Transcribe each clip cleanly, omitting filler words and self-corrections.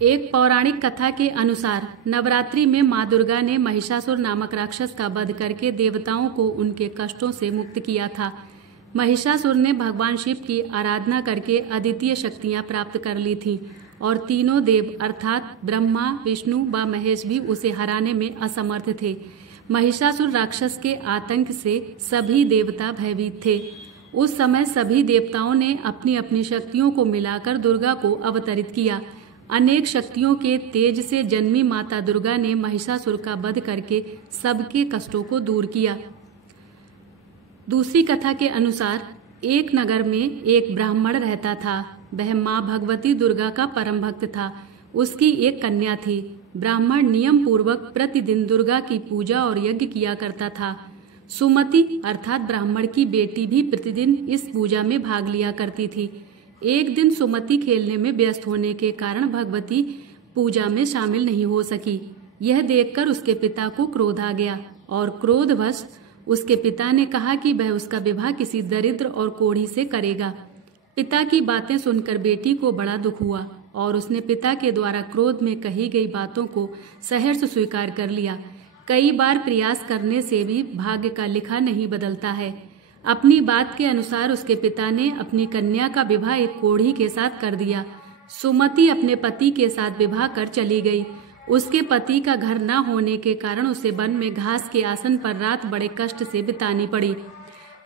एक पौराणिक कथा के अनुसार नवरात्रि में मां दुर्गा ने महिषासुर नामक राक्षस का वध करके देवताओं को उनके कष्टों से मुक्त किया था। महिषासुर ने भगवान शिव की आराधना करके अद्वितीय शक्तियां प्राप्त कर ली थीं और तीनों देव अर्थात ब्रह्मा, विष्णु व महेश भी उसे हराने में असमर्थ थे। महिषासुर राक्षस के आतंक से सभी देवता भयभीत थे। उस समय सभी देवताओं ने अपनी अपनी शक्तियों को मिलाकर दुर्गा को अवतरित किया। अनेक शक्तियों के तेज से जन्मी माता दुर्गा ने महिषासुर का वध करके सबके कष्टों को दूर किया। दूसरी कथा के अनुसार एक नगर में एक ब्राह्मण रहता था। वह मां भगवती दुर्गा का परम भक्त था। उसकी एक कन्या थी। ब्राह्मण नियम पूर्वक प्रतिदिन दुर्गा की पूजा और यज्ञ किया करता था। सुमति अर्थात ब्राह्मण की बेटी भी प्रतिदिन इस पूजा में भाग लिया करती थी। एक दिन सुमति खेलने में व्यस्त होने के कारण भगवती पूजा में शामिल नहीं हो सकी। यह देखकर उसके पिता को क्रोध आ गया और क्रोधवश उसके पिता ने कहा कि वह उसका विवाह किसी दरिद्र और कोढ़ी से करेगा। पिता की बातें सुनकर बेटी को बड़ा दुख हुआ और उसने पिता के द्वारा क्रोध में कही गई बातों को सहर्ष स्वीकार कर लिया। कई बार प्रयास करने से भी भाग्य का लिखा नहीं बदलता है। अपनी बात के अनुसार उसके पिता ने अपनी कन्या का विवाह एक कोढ़ी के साथ कर दिया। सुमति अपने पति के साथ विवाह कर चली गई। उसके पति का घर न होने के कारण उसे वन में घास के आसन पर रात बड़े कष्ट से बितानी पड़ी।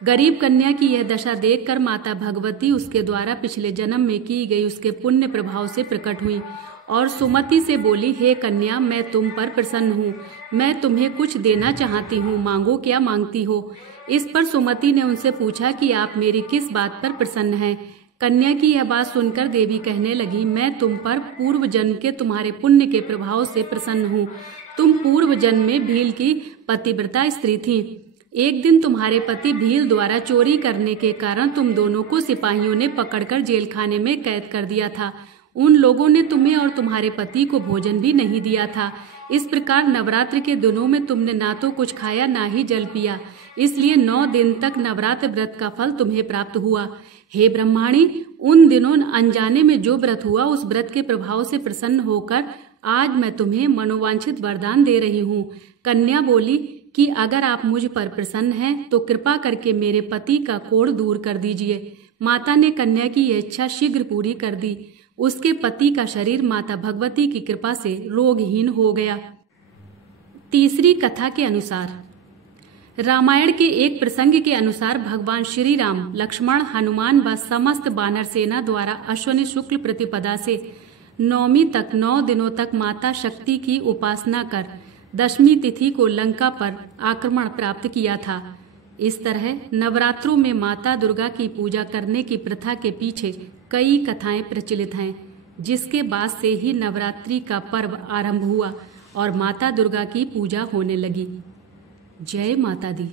गरीब कन्या की यह दशा देखकर माता भगवती उसके द्वारा पिछले जन्म में की गई उसके पुण्य प्रभाव से प्रकट हुई और सुमति से बोली, हे कन्या, मैं तुम पर प्रसन्न हूँ। मैं तुम्हें कुछ देना चाहती हूँ, मांगो क्या मांगती हो। इस पर सुमति ने उनसे पूछा कि आप मेरी किस बात पर प्रसन्न हैं। कन्या की यह बात सुनकर देवी कहने लगी, मैं तुम पर पूर्व जन्म के तुम्हारे पुण्य के प्रभाव से प्रसन्न हूँ। तुम पूर्व जन्म में भील की पतिव्रता स्त्री थी। एक दिन तुम्हारे पति भील द्वारा चोरी करने के कारण तुम दोनों को सिपाहियों ने पकड़कर जेल खाने में कैद कर दिया था। उन लोगों ने तुम्हें और तुम्हारे पति को भोजन भी नहीं दिया था। इस प्रकार नवरात्र के दिनों में तुमने ना तो कुछ खाया ना ही जल पिया, इसलिए 9 दिन तक नवरात्र व्रत का फल तुम्हें प्राप्त हुआ। हे ब्रह्माणी, उन दिनों अनजाने में जो व्रत हुआ उस व्रत के प्रभाव से प्रसन्न होकर आज मैं तुम्हें मनोवांछित वरदान दे रही हूँ। कन्या बोली कि अगर आप मुझ पर प्रसन्न हैं तो कृपा करके मेरे पति का कोढ़ दूर कर दीजिए। माता ने कन्या की यह इच्छा शीघ्र पूरी कर दी। उसके पति का शरीर माता भगवती की कृपा से रोगहीन हो गया। तीसरी कथा के अनुसार रामायण के एक प्रसंग के अनुसार भगवान श्री राम, लक्ष्मण, हनुमान व समस्त वानर सेना द्वारा अश्विनी शुक्ल प्रतिपदा से नवमी तक 9 दिनों तक माता शक्ति की उपासना कर 10वीं तिथि को लंका पर आक्रमण प्राप्त किया था। इस तरह नवरात्रों में माता दुर्गा की पूजा करने की प्रथा के पीछे कई कथाएं प्रचलित हैं, जिसके बाद से ही नवरात्रि का पर्व आरंभ हुआ और माता दुर्गा की पूजा होने लगी। जय माता दी।